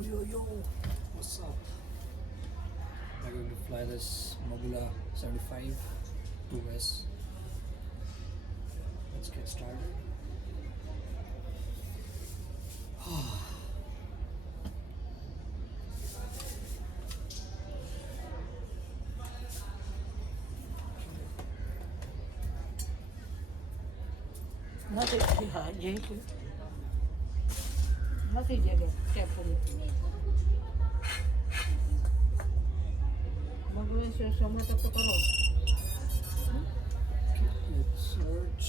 Yo, what's up? I'm going to fly this Mobula 75 2S. Let's get started. Nothing carefully. Let's search.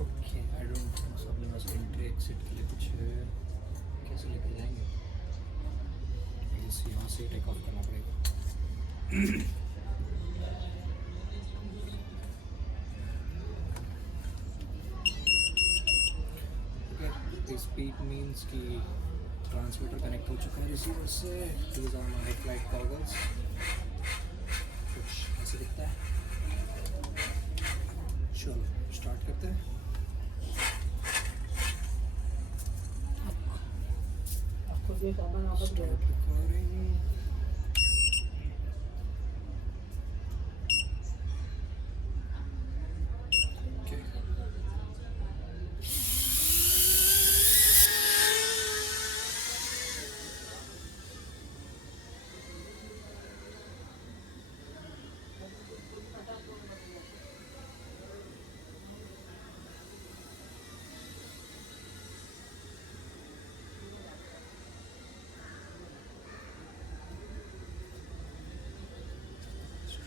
Okay, I don't think so. अपने पास entry exit के लिए कुछ कैसे लेके जाएंगे? यहाँ से टेक ऑफ करना पड़ेगा. स्पीड मीन्स कि ट्रांसमीटर कनेक्ट हो चुका है रिसीवर से. These are my iFlight goggles. कुछ ऐसे दिखता है. चलो स्टार्ट करते हैं. Start recording.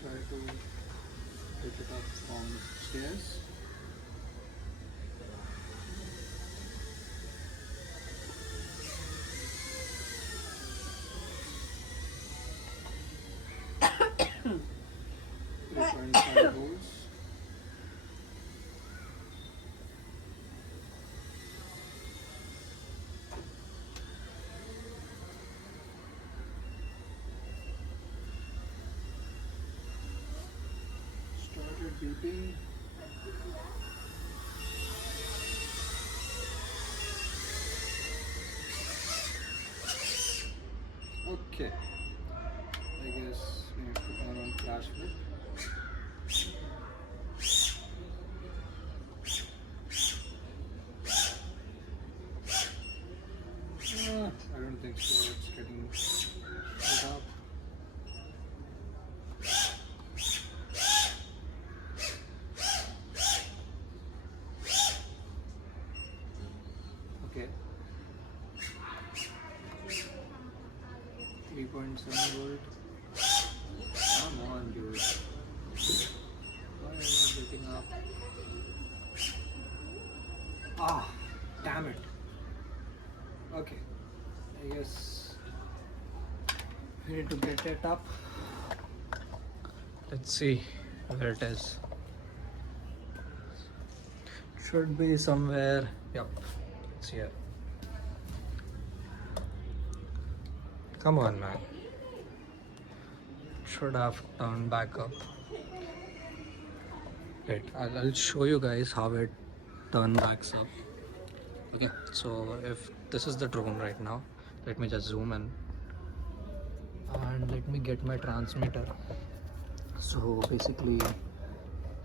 Try to pick it up from stairs. Holes. Started beeping. Okay, I guess we have to turn on crash flip. I don't think so. It's getting set up. Okay. 3.7 volt. Come on, dude. Why are you not looking up? Ah, damn it. Okay. I guess we need to get it up. Let's see where it is. Should be somewhere. Yep, it's here. Come on, man. Should have turned back up. Wait, I'll show you guys how it turn backs up. Okay, so if this is the drone right now, let me just zoom in and let me get my transmitter. So basically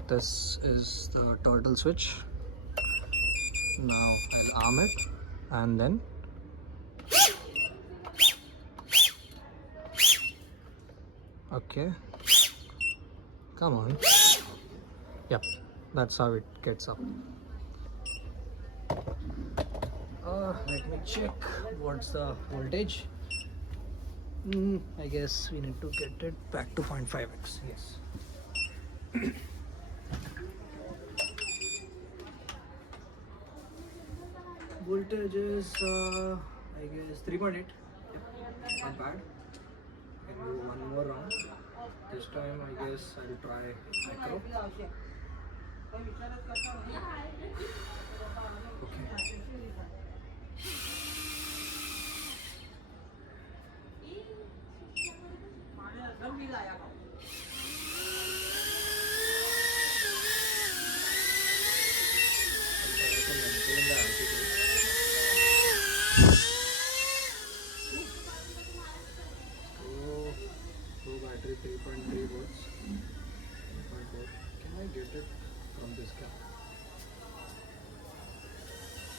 this is the turtle switch. Now I'll arm it and then okay, come on. Yep, that's how it gets up. Let me check what's the voltage. I guess we need to get it back to 0.5x. Yes. Voltage is I guess 3.8. Yep. Not bad. Can do one more round. This time I guess I'll try micro. Okay.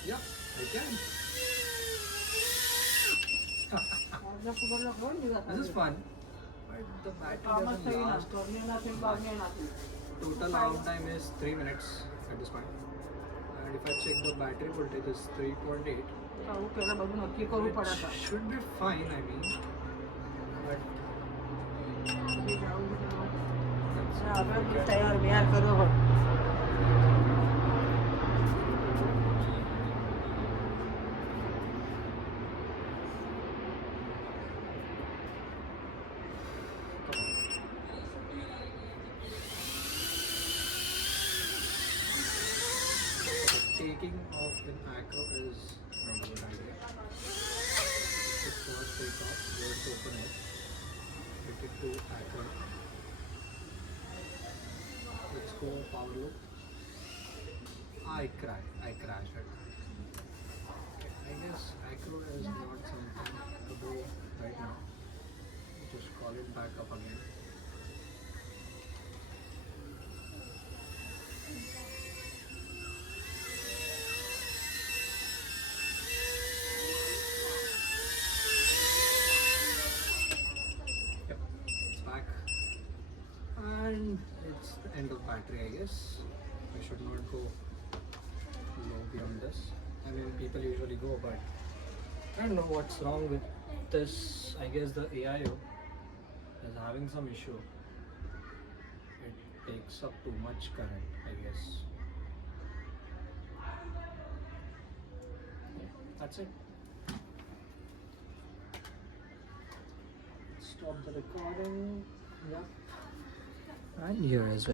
Yeah, I can. This is fun, but the battery doesn't last. Total on time is 3 minutes at this point. And if I check the battery voltage is 3.8. Which should be fine, I mean. But taking off in acro is not a good idea. It's first take off, let's open it. Get it to acro. Let's go power loop. I crashed it. Okay, I guess acro is not something to do right now. Just call it back up again. Yep, it's back. And it's the end of battery, I guess. I should not go low beyond this. I mean, people usually go, but I don't know what's wrong with this. I guess the AIO is having some issue. It takes up too much current, I guess. Yeah, that's it. Stop the recording. Yeah. And here as well.